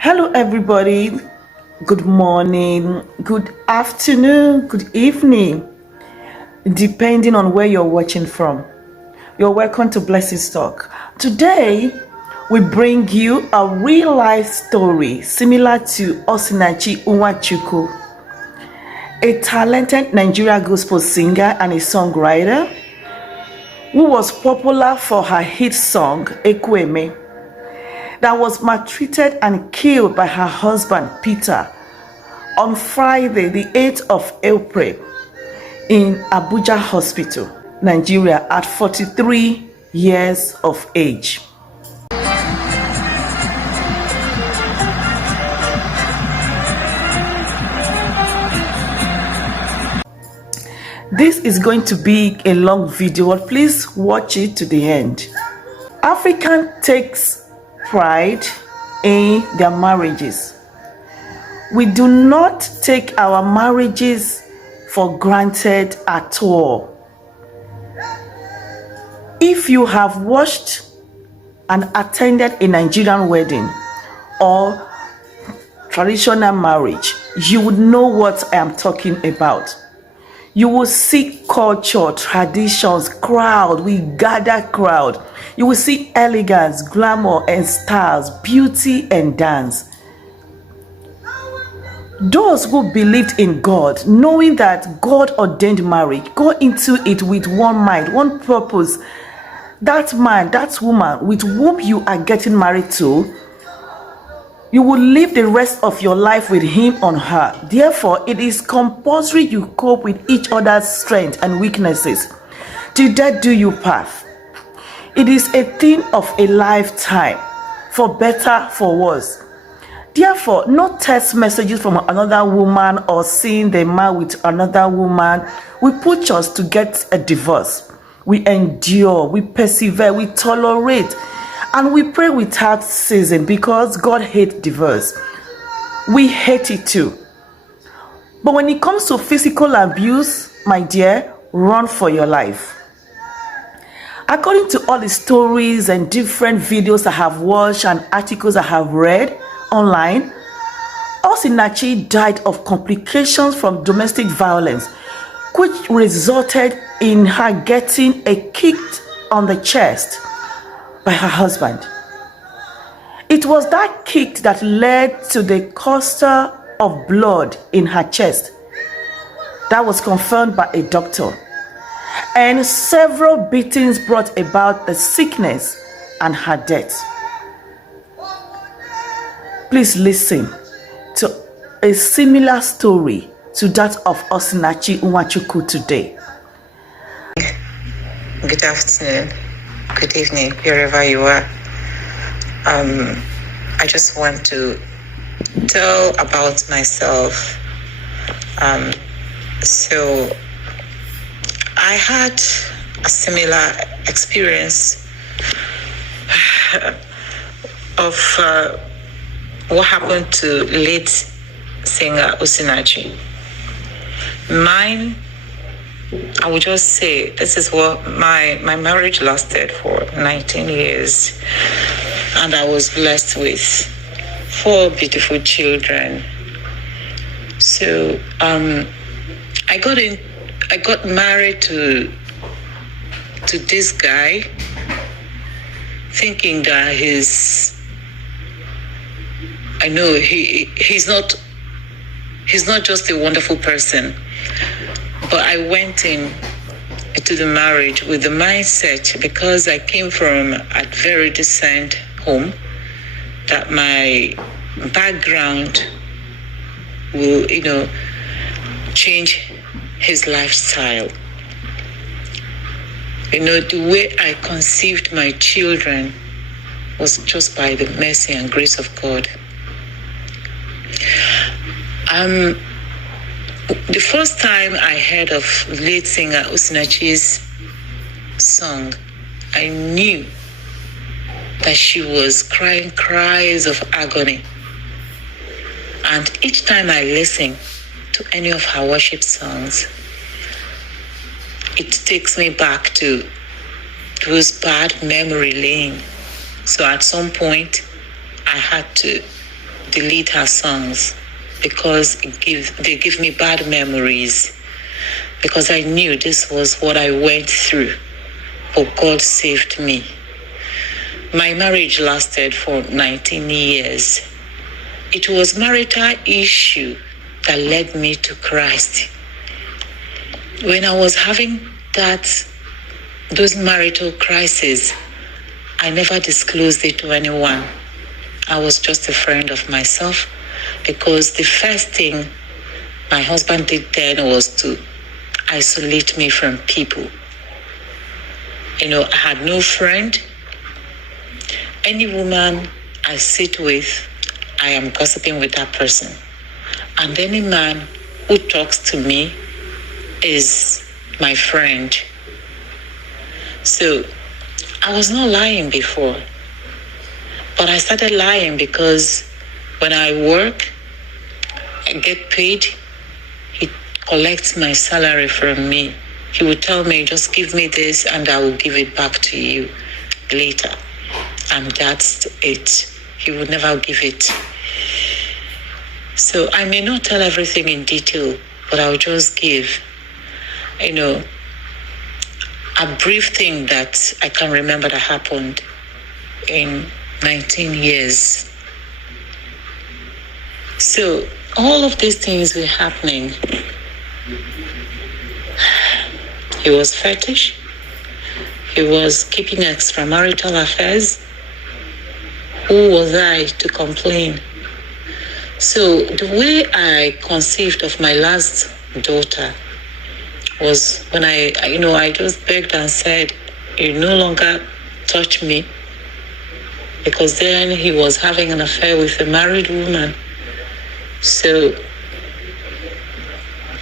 Hello, everybody. Good morning, good afternoon, good evening, depending on where you're watching from. You're welcome to Blessings Talk. Today, we bring you a real life story similar to Osinach Nwachuchwu, a talented Nigerian gospel singer and a songwriter who was popular for her hit song Ekweme, that was maltreated and killed by her husband Peter on Friday, the 8th of April, in Abuja Hospital, Nigeria, at 43 years of age. This is going to be a long video, but please watch it to the end. African takes pride in their marriages. We do not take our marriages for granted at all. If you have watched and attended a Nigerian wedding or traditional marriage, you would know what I am talking about. You will see culture, traditions, crowd, we gather crowd. You will see elegance, glamour and stars, beauty and dance. Those who believed in God, knowing that God ordained marriage, go into it with one mind, one purpose. That man, that woman with whom you are getting married to, you will live the rest of your life with him or her. Therefore, it is compulsory you cope with each other's strengths and weaknesses. Till death do you part. It is a thing of a lifetime, for better, for worse. Therefore, no text messages from another woman or seeing the man with another woman will push us to get a divorce. We endure, we persevere, we tolerate, and we pray without ceasing because God hates divorce. We hate it too. But when it comes to physical abuse, my dear, run for your life. According to all the stories and different videos I have watched and articles I have read online, Osinach died of complications from domestic violence, which resulted in her getting a kick on the chest by her husband. It was that kick that led to the cluster of blood in her chest that was confirmed by a doctor, and several beatings brought about the sickness and her death. Please listen to a similar story to that of Osinach Nwachuchwu today. Good afternoon, good evening, wherever you are. I just want to tell about myself. So I had a similar experience of what happened to late singer Osinach. Mine, I would just say, this is what my marriage lasted for 19 years. And I was blessed with 4 beautiful children. So I got married to this guy, thinking that he's not just a wonderful person, but I went in to the marriage with the mindset, because I came from a very decent home, that my background will, change his lifestyle. The way I conceived my children was just by the mercy and grace of God. The first time I heard of lead singer Osinach's song, I knew that she was crying cries of agony. And each time I listen to any of her worship songs, it takes me back to those bad memory lane. So at some point, I had to delete her songs because they give me bad memories. Because I knew this was what I went through, but God saved me. My marriage lasted for 19 years. It was marital issue that led me to Christ. When I was having those marital crises, I never disclosed it to anyone. I was just a friend of myself, because the first thing my husband did then was to isolate me from people. I had no friend. Any woman I sit with, I am gossiping with that person. And any man who talks to me is my friend. So I was not lying before, but I started lying because when I work, I get paid, he collects my salary from me. He would tell me, just give me this and I will give it back to you later. And that's it. He would never give it. So I may not tell everything in detail, but I'll just give, a brief thing that I can remember that happened in 19 years. So all of these things were happening. He was fetish. He was keeping extramarital affairs. Who was I to complain? So the way I conceived of my last daughter was when I just begged and said, you no longer touch me, because then he was having an affair with a married woman. So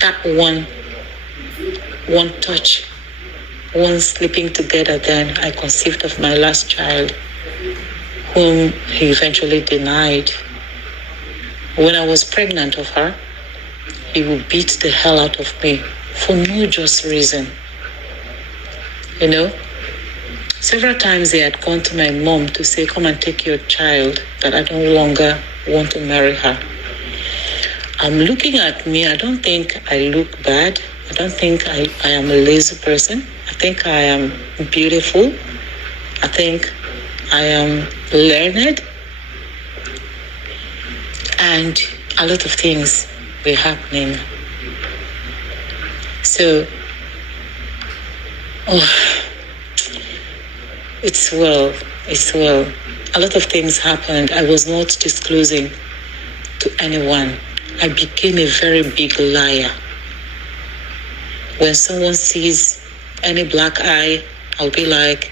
that one touch, one sleeping together, then I conceived of my last child, whom he eventually denied. When I was pregnant of her, he would beat the hell out of me for no just reason. Several times he had gone to my mom to say, come and take your child, that I no longer want to marry her. I'm looking at me, I don't think I look bad. I don't think I am a lazy person. I think I am beautiful. I think I am learned. And a lot of things were happening. So, it's well. A lot of things happened. I was not disclosing to anyone. I became a very big liar. When someone sees any black eye, I'll be like,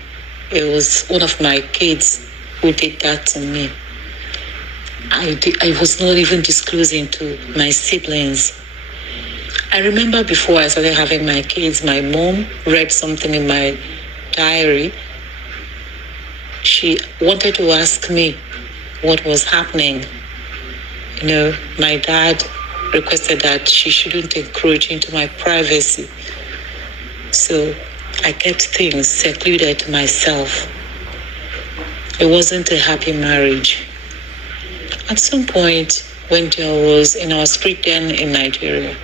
it was one of my kids who did that to me. I was not even disclosing to my siblings. I remember before I started having my kids, my mom read something in my diary. She wanted to ask me what was happening. My dad requested that she shouldn't encroach into my privacy. So I kept things secluded to myself. It wasn't a happy marriage. At some point, when there was in our street then in Nigeria,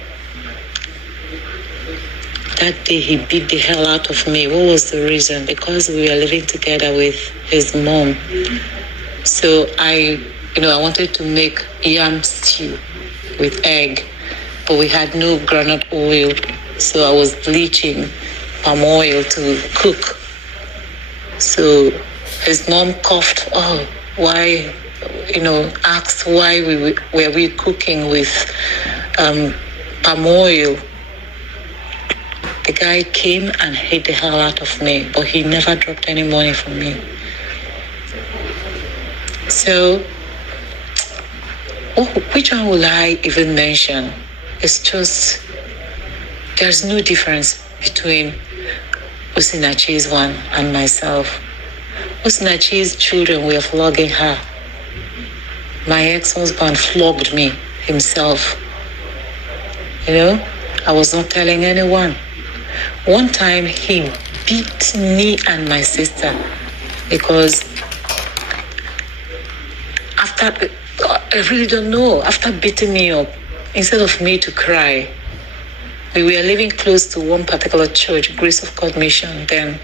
that day he beat the hell out of me. What was the reason? Because we were living together with his mom. So I wanted to make yam stew with egg, but we had no groundnut oil. So I was bleaching palm oil to cook. So his mom coughed, why, asked why were we cooking with palm oil. The guy came and hit the hell out of me, but he never dropped any money from me. So, which one will I even mention? It's just, there's no difference between Osinach's one and myself. Osinach's children were flogging her. My ex-husband flogged me himself. I was not telling anyone. One time he beat me and my sister because after I really don't know. After beating me up, instead of me to cry, we were living close to one particular church, Grace of God Mission. Then,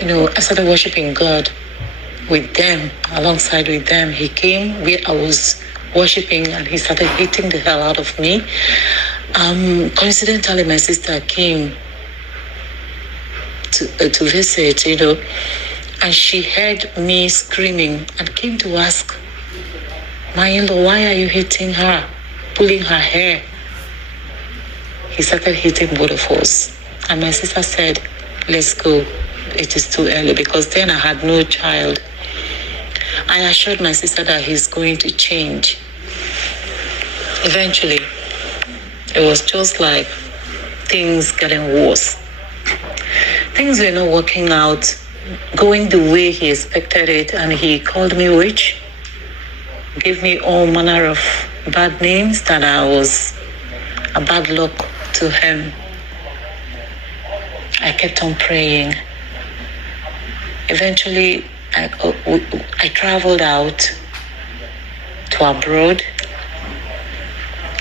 I started worshiping God with them, alongside with them. He came where I was worshiping and he started hitting the hell out of me. Coincidentally, my sister came to visit, and she heard me screaming and came to ask my in-law, why are you hitting her, pulling her hair? He started hitting both of us. And my sister said, let's go. It is too early, because then I had no child. I assured my sister that he's going to change. Eventually, it was just like things getting worse. Things were not working out, going the way he expected it, and he called me witch, gave me all manner of bad names, that I was a bad luck to him. I kept on praying. Eventually, I traveled out to abroad,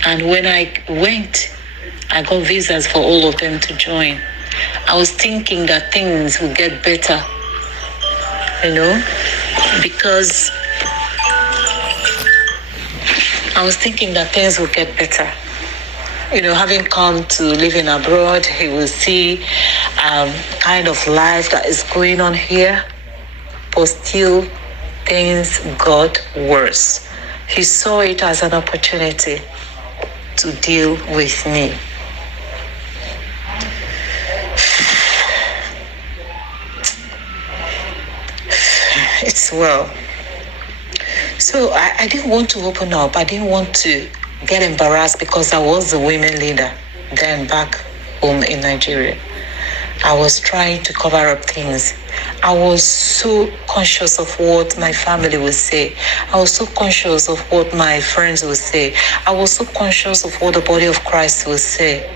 and when I went, I got visas for all of them to join. I was thinking that things would get better, because I was thinking that things would get better. Having come to living abroad, he will see kind of life that is going on here, but still things got worse. He saw it as an opportunity to deal with me. It's well. So I didn't want to open up. I didn't want to get embarrassed, because I was the women leader then back home in Nigeria. I was trying to cover up things. I was so conscious of what my family would say. I was so conscious of what my friends would say. I was so conscious of what the body of Christ would say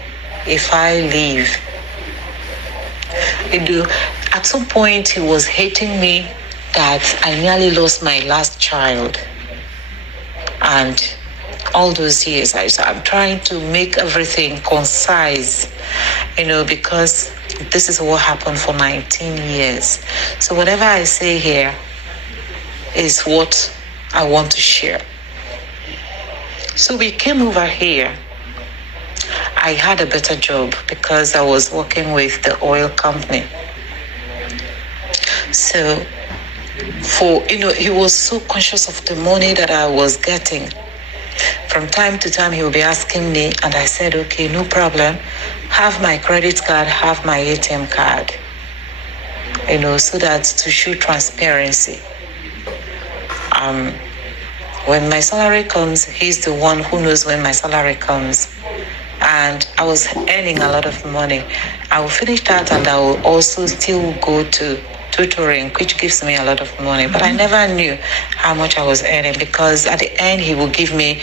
if I leave. At some point, he was hating me that I nearly lost my last child. And all those years, I'm trying to make everything concise, because this is what happened for 19 years. So whatever I say here is what I want to share. So we came over here. I had a better job because I was working with the oil company. So he was so conscious of the money that I was getting. From time to time, he would be asking me, and I said, okay, no problem. Have my credit card, have my ATM card, so that to show transparency. When my salary comes, he's the one who knows when my salary comes. And I was earning a lot of money. I will finish that, and I will also still go to tutoring, which gives me a lot of money. But I never knew how much I was earning, because at the end, he would give me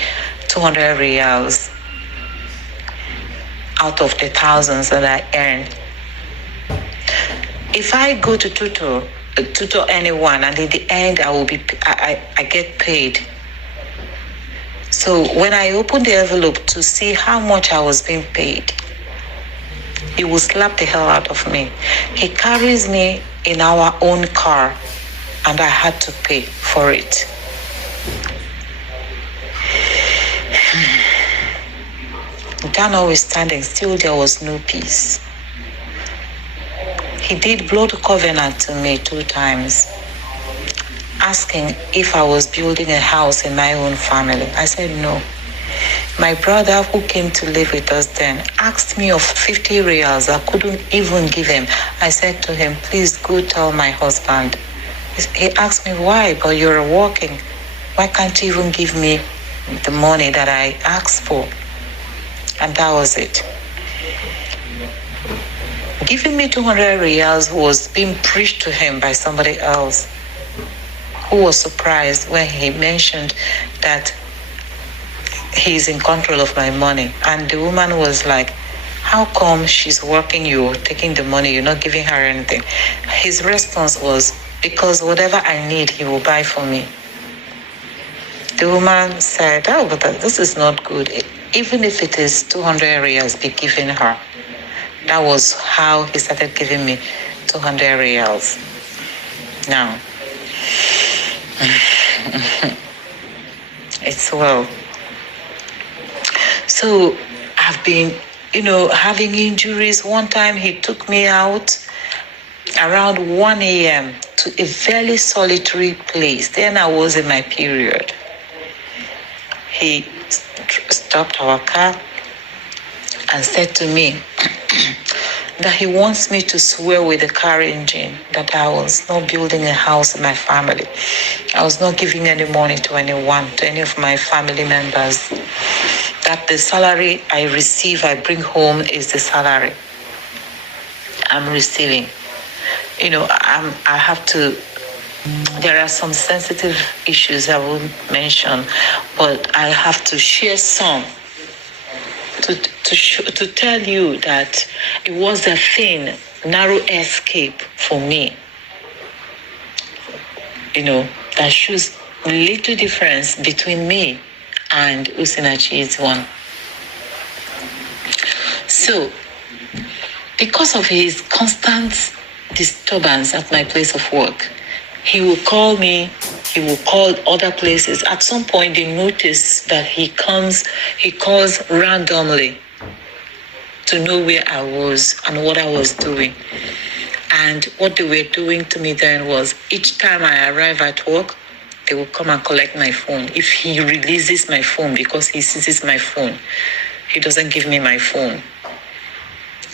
200 riyals out of the thousands that I earn. If I go to tutor anyone, and in the end, I get paid. So when I opened the envelope to see how much I was being paid, he will slap the hell out of me. He carries me in our own car, and I had to pay for it. That notwithstanding, still there was no peace. He did blood covenant to me 2 times, asking if I was building a house in my own family. I said no. My brother, who came to live with us then, asked me of 50 riyals. I couldn't even give him. I said to him, please go tell my husband. He asked me, why? But you're working. Why can't you even give me the money that I asked for? And that was it. Giving me 200 riyals was being preached to him by somebody else, who was surprised when he mentioned that he's in control of my money. And the woman was like, how come she's working, you're taking the money, you're not giving her anything? His response was, because whatever I need, he will buy for me. The woman said, oh, but this is not good. Even if it is 200 reals, be given her. That was how he started giving me 200 reals. Now, it's well. So I've been, having injuries. One time he took me out around 1 a.m. to a very solitary place. Then I was in my period. He stopped our car and said to me that he wants me to swear with the car engine that I was not building a house in my family. I was not giving any money to anyone, to any of my family members. That the salary I receive, I bring home is the salary I'm receiving. I have to, there are some sensitive issues I won't mention, but I have to share some to tell you that it was a thin, narrow escape for me. That shows little difference between me and Osinach's one. So, because of his constant disturbance at my place of work, he will call me, he will call other places. At some point, they notice that he calls randomly to know where I was and what I was doing. And what they were doing to me then was, each time I arrive at work, they will come and collect my phone. If he releases my phone because he seizes my phone, he doesn't give me my phone.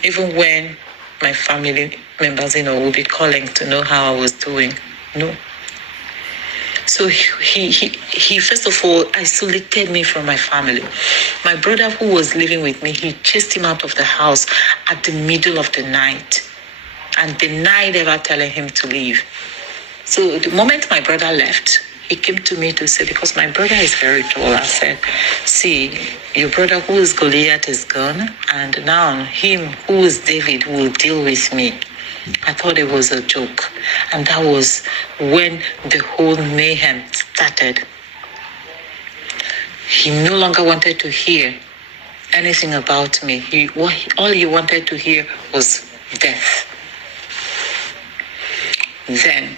Even when my family members, will be calling to know how I was doing. No. So he first of all isolated me from my family. My brother who was living with me, he chased him out of the house at the middle of the night and denied ever telling him to leave. So the moment my brother left, he came to me to say, because my brother is very tall, I said, see, your brother who is Goliath is gone, and now him who is David will deal with me. I thought it was a joke. And that was when the whole mayhem started. He no longer wanted to hear anything about me. All he wanted to hear was death. Then,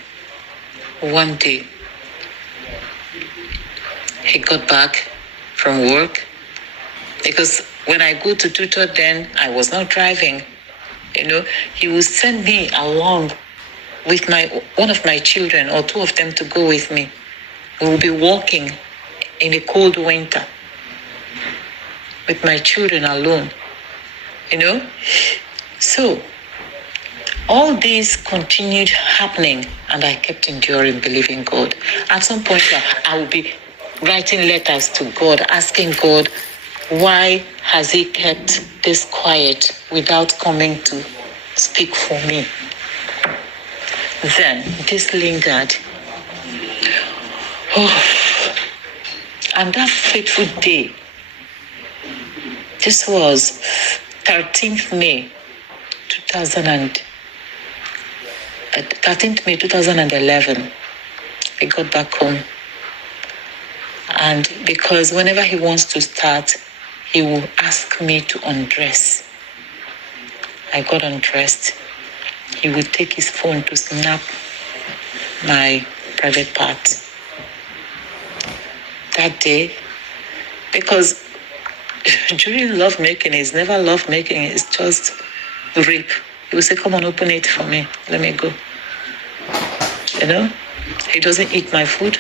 one day, he got back from work, because when I go to tutor then, I was not driving. He would send me along with one of my children or two of them to go with me. We will be walking in a cold winter with my children alone, So all this continued happening, and I kept enduring, believing God. At some point, I would be writing letters to God, asking God, why has he kept this quiet without coming to speak for me? Then this lingered. And that fateful day, this was 13th May 2011. I got back home. And because whenever he wants to start, he will ask me to undress. I got undressed. He would take his phone to snap my private parts. That day, because during lovemaking, it's never lovemaking, it's just rape. He would say, come on, open it for me. Let me go. He doesn't eat my food.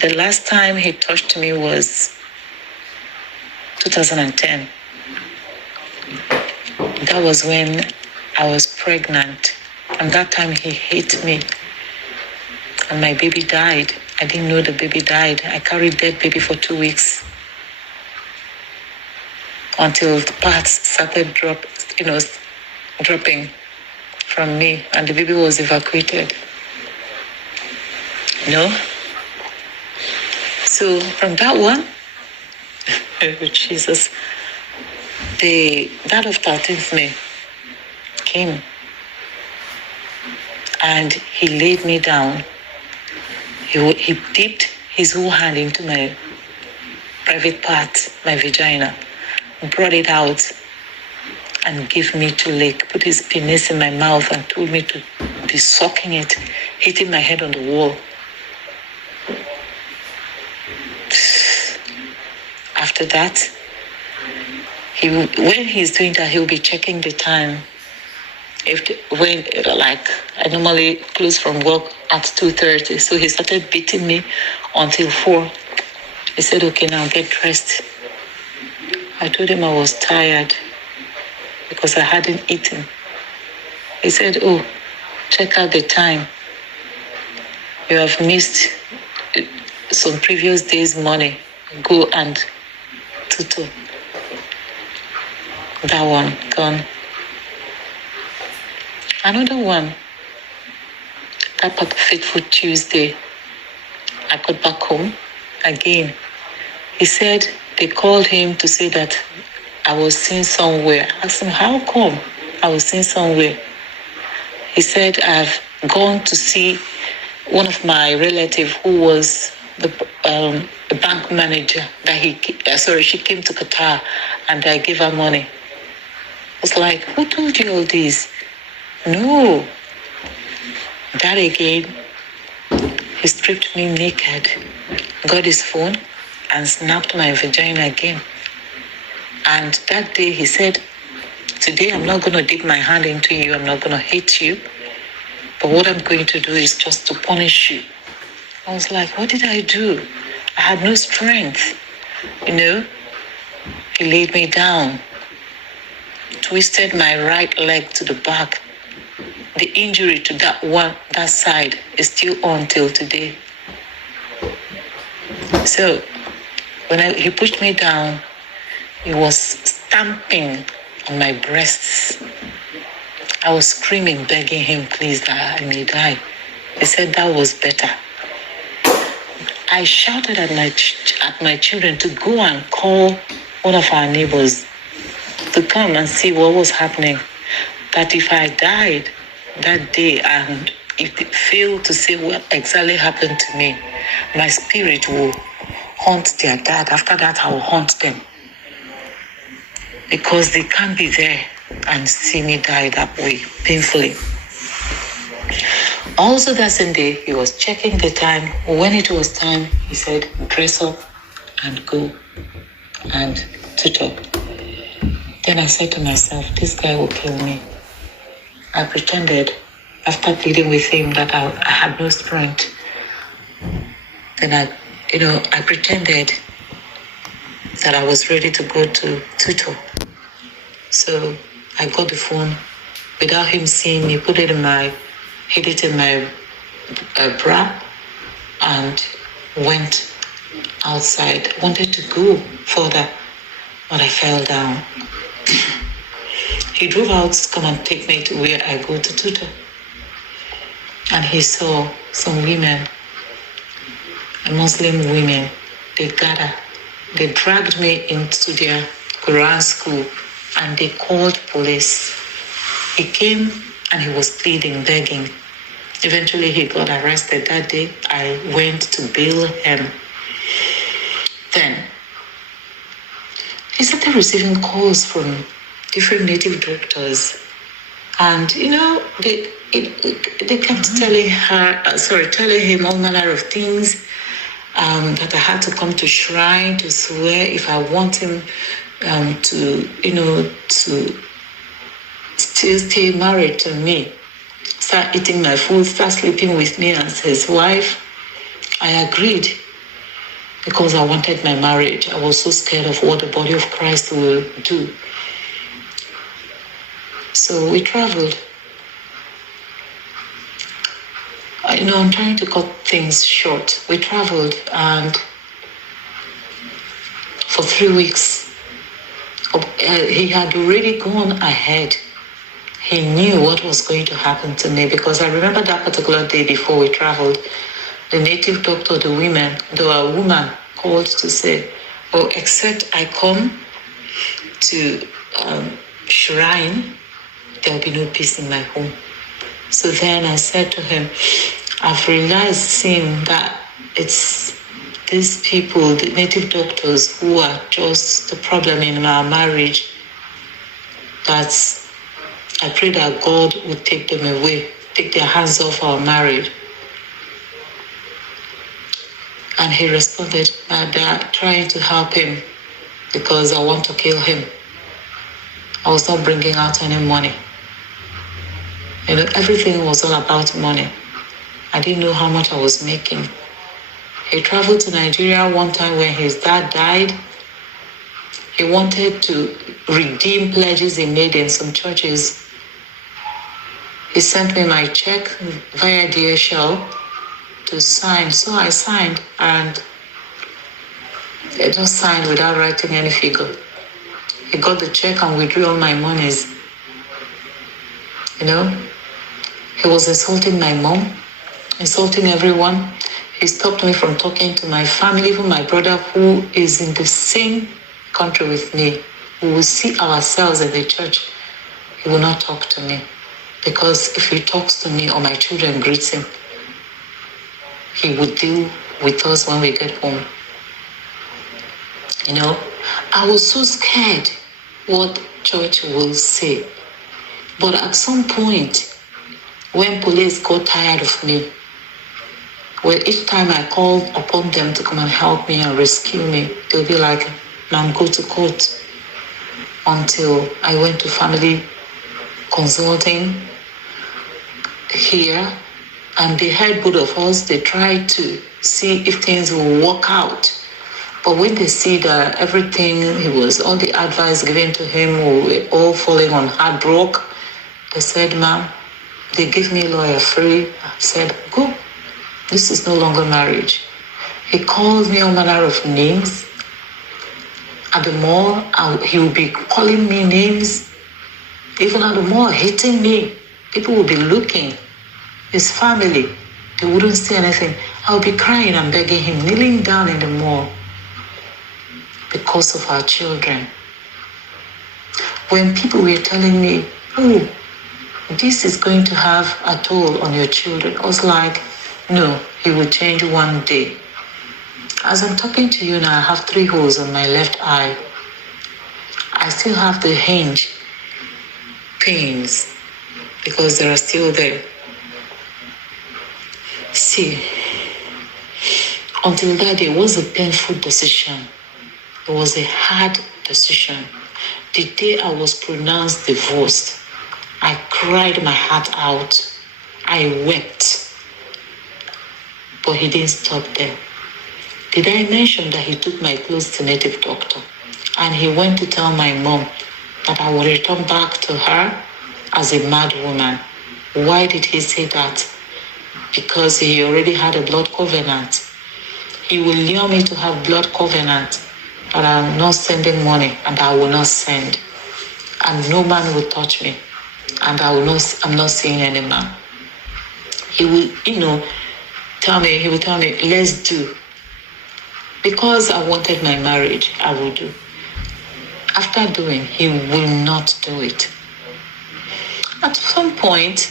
The last time he touched me was 2010. That was when I was pregnant. And that time he hit me. And my baby died. I didn't know the baby died. I carried dead baby for 2 weeks. Until the parts started dropping from me. And the baby was evacuated. So from that one, Jesus, that of 13th May came, and he laid me down. He dipped his whole hand into my private part, my vagina, brought it out and gave me to lick, put his penis in my mouth and told me to be sucking it, hitting my head on the wall. After that, when he's doing that, he'll be checking the time. I normally close from work at 2:30, so he started beating me until 4. He said, okay, now get dressed. I told him I was tired because I hadn't eaten. He said, oh, check out the time. You have missed some previous day's money. Go and tutor. That one, gone. Another one, that fateful Tuesday, I got back home again. He said they called him to say that I was seen somewhere. I asked him, how come I was seen somewhere? He said, I've gone to see one of my relatives who was the bank manager. She came to Qatar and I gave her money. I was like, who told you all this? No. That again, he stripped me naked, got his phone and snapped my vagina again. And that day he said, today I'm not going to dip my hand into you, I'm not going to hit you, but what I'm going to do is just to punish you. I was like, what did I do? I had no strength, He laid me down, twisted my right leg to the back. The injury to that side is still on till today. So when he pushed me down, he was stamping on my breasts. I was screaming, begging him, please, that I may die. He said that was better. I shouted at my children to go and call one of our neighbors to come and see what was happening. That if I died that day and if they failed to say what exactly happened to me, my spirit will haunt their dad. After that, I will haunt them. Because they can't be there and see me die that way, painfully. Also that same day, he was checking the time. When it was time, he said, dress up and go and tutor. Then I said to myself, this guy will kill me. I pretended, after pleading with him that I had no strength, then I pretended that I was ready to go to tutor. So I got the phone without him seeing me, hid it in my bra and went outside. Wanted to go further, but I fell down. He drove out to come and take me to where I go to tutor. And he saw some women, Muslim women, they gathered. They dragged me into their Quran school and they called police. He came and he was pleading, begging. Eventually he got arrested. That day I went to bail him. Then he started receiving calls from different native doctors, and they kept telling him all manner of things, that I had to come to shrine to swear if I want him to still stay married to me, start eating my food, start sleeping with me as his wife. I agreed because I wanted my marriage. I was so scared of what the body of Christ will do. So we traveled. I'm trying to cut things short. We traveled, and for 3 weeks, he had already gone ahead. He knew what was going to happen to me, because I remember that particular day before we traveled, the native doctor, the woman called to say, oh, except I come to shrine, there will be no peace in my home. So then I said to him, I've realized, seeing that it's these people, the native doctors who are just the problem in our marriage, that I pray that God would take them away, take their hands off our marriage. And he responded, they are trying to help him because I want to kill him. I was not bringing out any money. Everything was all about money. I didn't know how much I was making. He traveled to Nigeria one time when his dad died. He wanted to redeem pledges he made in some churches. He sent me my check via DHL to sign. So I signed, and I just signed without writing any figure. He got the check and withdrew all my monies. He was insulting my mom, insulting everyone. He stopped me from talking to my family, even my brother who is in the same country with me. We will see ourselves in the church. He will not talk to me, because if he talks to me or my children greet him, he would deal with us when we get home. I was so scared what church will say. But at some point, when police got tired of me, each time I called upon them to come and help me and rescue me, they'll be like, "Ma'am, go to court." Until I went to family consulting here, and they heard both of us. They tried to see if things will work out. But when they see that everything, all the advice given to him were all falling on hard rock, they said, "Ma'am," they give me lawyer free. I said, "Go. This is no longer marriage." He called me all manner of names. At the mall, he would be calling me names. Even at the mall, hitting me. People would be looking. His family, they wouldn't say anything. I would be crying and begging him, kneeling down in the mall because of our children. When people were telling me, "Oh, this is going to have a toll on your children," I was like, no, he will change one day. As I'm talking to you now, I have 3 holes on my left eye. I still have the hinge pains because they are still there. See, until that day, it was a painful decision. It was a hard decision. The day I was pronounced divorced, I cried my heart out. I wept. But he didn't stop there. Did I mention that he took my clothes to native doctor? And he went to tell my mom that I would return back to her as a mad woman. Why did he say that? Because he already had a blood covenant. He will lure me to have blood covenant, that I'm not sending money and I will not send. And no man will touch me. And I'm not seeing any man. He will, tell me, let's do. Because I wanted my marriage, I will do. After doing, he will not do it. At some point,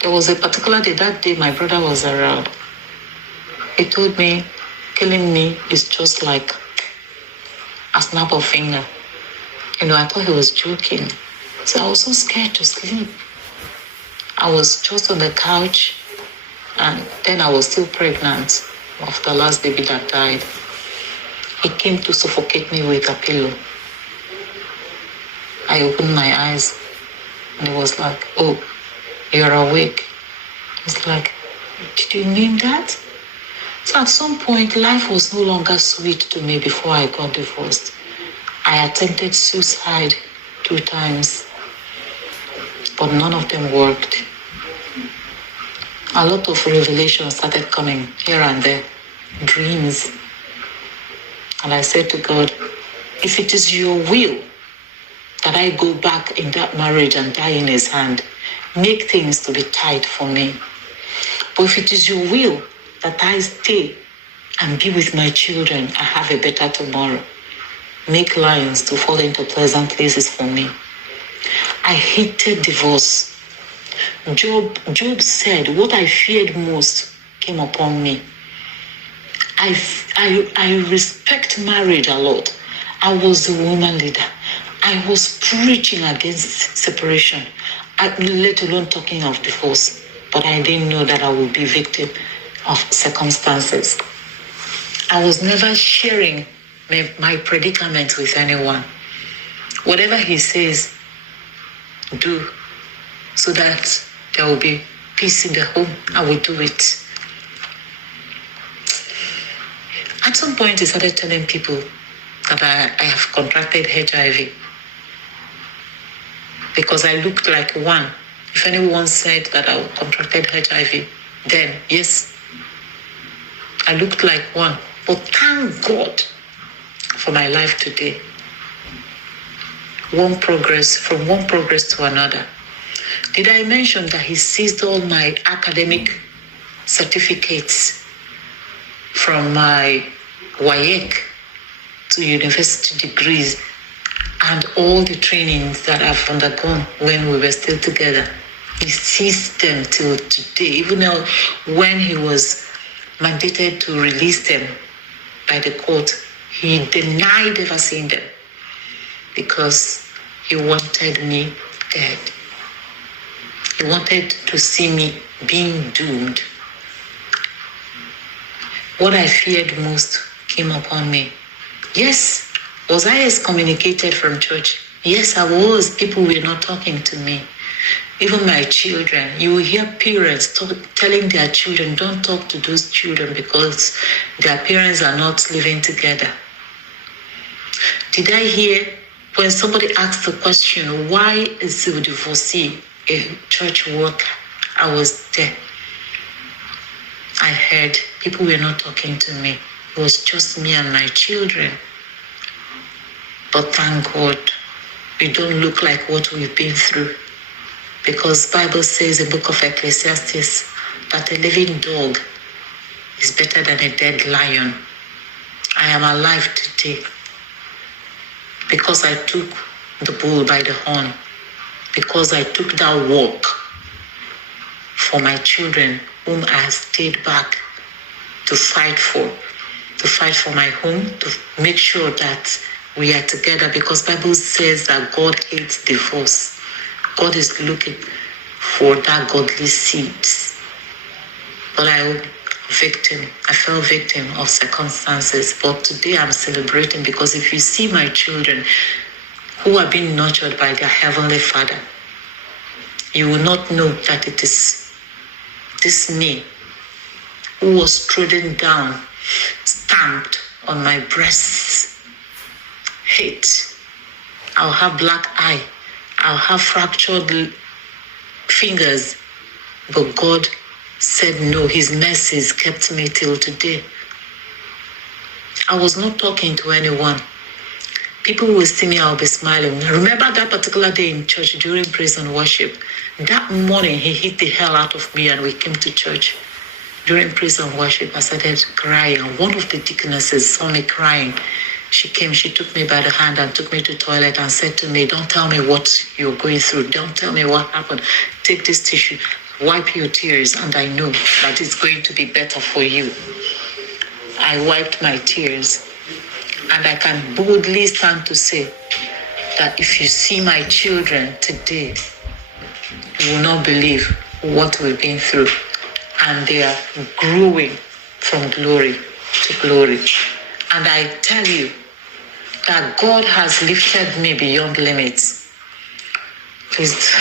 there was a particular day, that day my brother was around. He told me, killing me is just like a snap of finger. I thought he was joking. So I was so scared to sleep. I was just on the couch, and then I was still pregnant of the last baby that died. He came to suffocate me with a pillow. I opened my eyes, and he was like, "Oh, you're awake." It's like, "Did you mean that?" So at some point, life was no longer sweet to me before I got divorced. I attempted suicide 2 times, but none of them worked. A lot of revelations started coming here and there, dreams. And I said to God, if it is your will that I go back in that marriage and die in his hand, make things to be tight for me. But if it is your will that I stay and be with my children and have a better tomorrow, make lines to fall into pleasant places for me. I hated divorce. Job said, what I feared most came upon me. I respect marriage a lot. I was a woman leader. I was preaching against separation, let alone talking of divorce. But I didn't know that I would be victim of circumstances. I was never sharing my predicament with anyone. Whatever he says, do, so that there will be peace in the home. I will do it. At some point, he started telling people that I have contracted HIV because I looked like one. If anyone said that I contracted HIV, then yes, I looked like one. But thank God for my life today. From one progress to another. Did I mention that he seized all my academic certificates from my WAEC to university degrees and all the trainings that I've undergone when we were still together? He seized them till today, even though when he was mandated to release them by the court, he denied ever seeing them because he wanted me dead. He wanted to see me being doomed. What I feared most came upon me. Yes, was I excommunicated from church? Yes, I was. People were not talking to me. Even my children, you will hear parents telling their children, don't talk to those children because their parents are not living together. Did I hear when somebody asked the question, why is the divorcee a church worker? I was there. I heard people were not talking to me. It was just me and my children. But thank God, we don't look like what we've been through. Because Bible says in the book of Ecclesiastes that a living dog is better than a dead lion. I am alive today because I took the bull by the horn, because I took that walk for my children whom I stayed back to fight for my home, to make sure that we are together, because Bible says that God hates divorce. God is looking for that godly seeds. But I fell victim of circumstances. But today I'm celebrating because if you see my children who are being nurtured by their Heavenly Father, you will not know that it is this me who was trodden down, stamped on my breasts. Hate. I'll have black eye. I'll have fractured fingers. But God said no. His mercies kept me till today. I was not talking to anyone. People will see me, I'll be smiling. Remember that particular day in church during praise and worship? That morning, he hit the hell out of me and we came to church. During praise and worship, I started crying. One of the deaconesses saw me crying. She came, she took me by the hand and took me to the toilet and said to me, don't tell me what you're going through. Don't tell me what happened. Take this tissue, wipe your tears, and I know that it's going to be better for you. I wiped my tears, and I can boldly stand to say that if you see my children today, you will not believe what we've been through. And they are growing from glory to glory. And I tell you that God has lifted me beyond limits. Please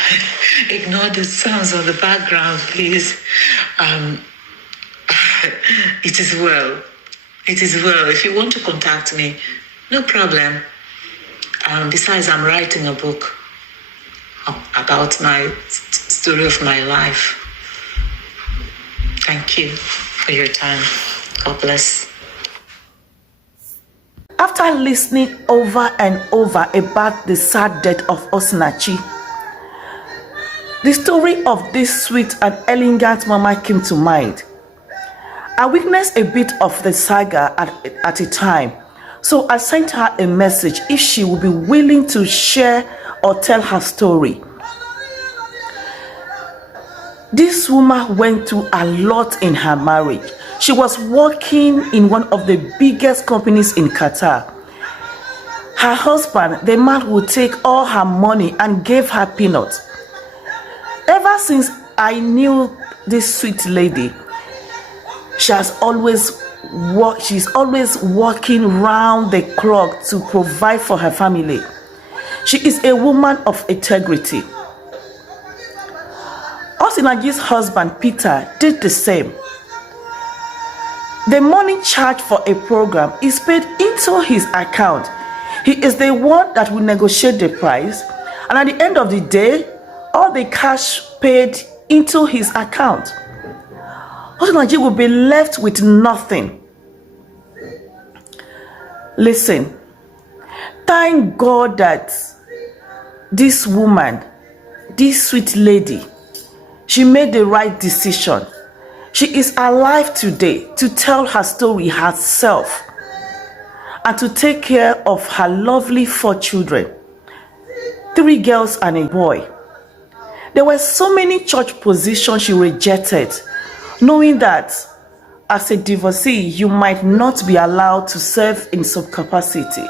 ignore the sounds of the background, please. It is well. It is well. If you want to contact me, no problem. Besides, I'm writing a book about my story of my life. Thank you for your time. God bless. After listening over and over about the sad death of Osinachi, the story of this sweet and elegant mama came to mind. I witnessed a bit of the saga at a time, so I sent her a message if she would be willing to share or tell her story. This woman went through a lot in her marriage. She was working in one of the biggest companies in Qatar. Her husband, the man, would take all her money and gave her peanuts. Ever since I knew this sweet lady, she's always working round the clock to provide for her family. She is a woman of integrity. Osinach's husband, Peter, did the same. The money charged for a program is paid into his account. He is the one that will negotiate the price, and at the end of the day, all the cash paid into his account. Osinach will be left with nothing. Listen, thank God that this woman, this sweet lady, she made the right decision. She is alive today to tell her story herself and to take care of her lovely 4 children, 3 girls and a boy. There were so many church positions she rejected, knowing that as a divorcee, you might not be allowed to serve in some capacity.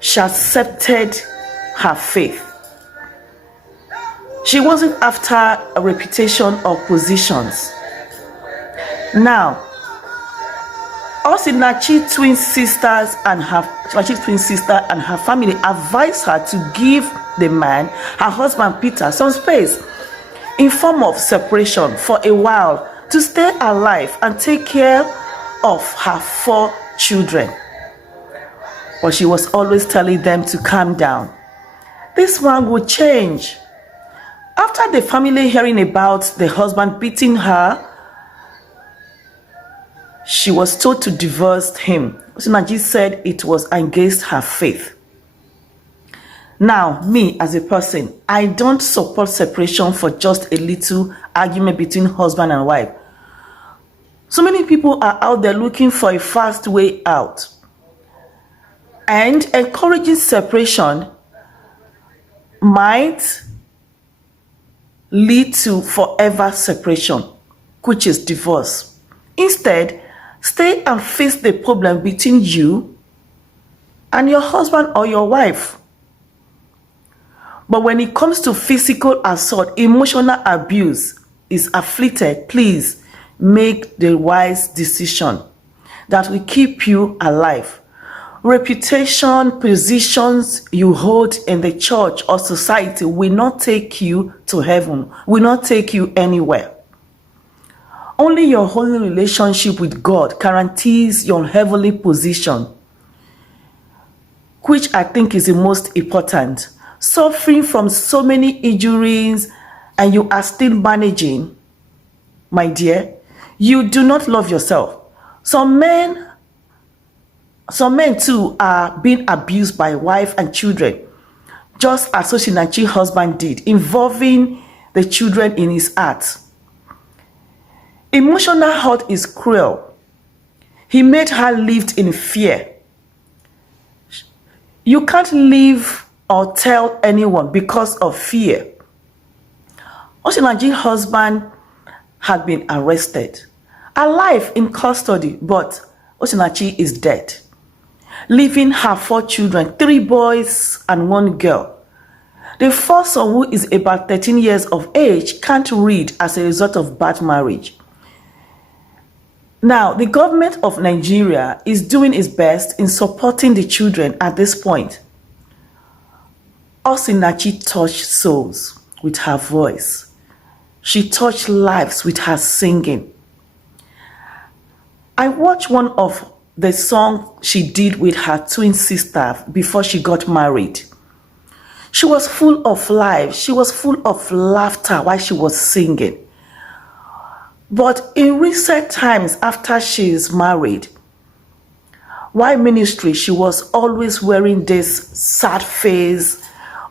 She accepted her faith. She wasn't after a reputation or positions. Now, Osinach's twin sisters and her family advised her to give the man, her husband Peter, some space in form of separation for a while to stay alive and take care of her 4 children. But she was always telling them to calm down. This one would change. After the family hearing about the husband beating her, she was told to divorce him. Osinach said it was against her faith. Now, me as a person, I don't support separation for just a little argument between husband and wife. So many people are out there looking for a fast way out. And encouraging separation might lead to forever separation, which is divorce. Instead, stay and face the problem between you and your husband or your wife. But when it comes to physical assault, emotional abuse is afflicted, please make the wise decision that will keep you alive. Reputation, positions you hold in the church or society will not take you to heaven, will not take you anywhere. Only your holy relationship with God guarantees your heavenly position, which I think is the most important. Suffering from so many injuries and you are still managing, my dear, you do not love yourself. Some men too are being abused by wife and children, just as Osinach's husband did, involving the children in his act. Emotional hurt is cruel. He made her live in fear. You can't live or tell anyone because of fear. Osinach's husband had been arrested, alive in custody, but Osinach is dead, leaving her 4 children, 3 boys and 1 girl. The first son, who is about 13 years of age, can't read as a result of bad marriage. Now, the government of Nigeria is doing its best in supporting the children at this point. Osinach touched souls with her voice. She touched lives with her singing. I watched one of the songs she did with her twin sister before she got married. She was full of life. She was full of laughter while she was singing. But in recent times after she is married, while ministry, she was always wearing this sad face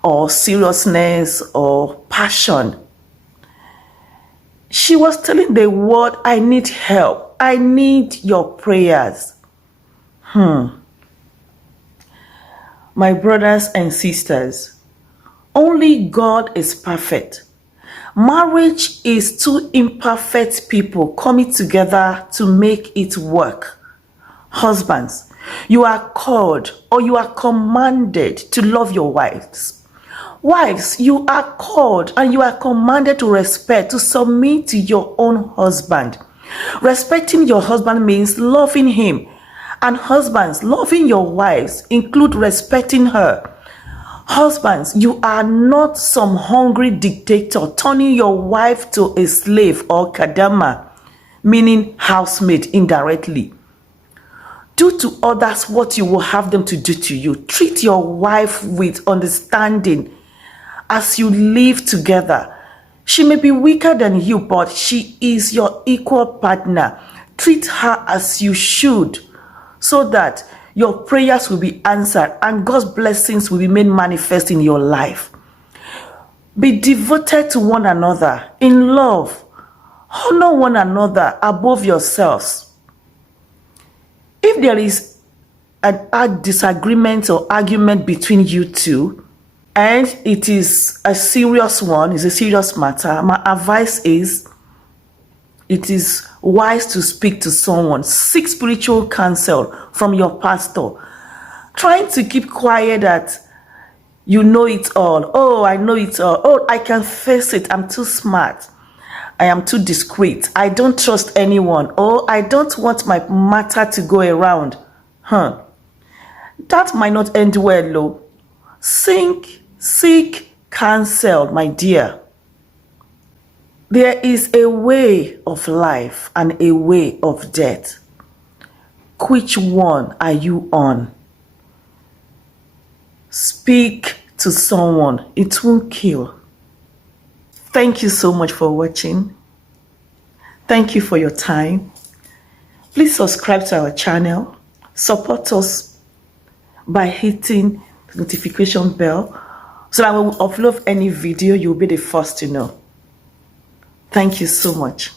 or seriousness or passion. She was telling the world, I need help. I need your prayers. My brothers and sisters, only God is perfect. Marriage is two imperfect people coming together to make it work. Husbands, you are called or you are commanded to love your wives. Wives, you are called and you are commanded to respect, to submit to your own husband. Respecting your husband means loving him. And husbands, loving your wives include respecting her. Husbands, you are not some hungry dictator turning your wife to a slave or kadama, meaning housemaid indirectly. Do to others what you will have them to do to you. Treat your wife with understanding as you live together. She may be weaker than you, but she is your equal partner. Treat her as you should, so that your prayers will be answered and God's blessings will be made manifest in your life. Be devoted to one another in love. Honor one another above yourselves. If there is a disagreement or argument between you two, and it is a serious one, it's a serious matter, my advice is it is wise to speak to someone. Seek spiritual counsel from your pastor. Trying to keep quiet that you know it all. Oh, I know it all. Oh, I can face it. I'm too smart. I am too discreet. I don't trust anyone. Oh, I don't want my matter to go around. That might not end well, though. Seek counsel, my dear. There is a way of life and a way of death. Which one are you on? Speak to someone. It won't kill. Thank you so much for watching. Thank you for your time. Please subscribe to our channel. Support us by hitting the notification bell so that when we upload any video, you'll be the first to know. Thank you so much.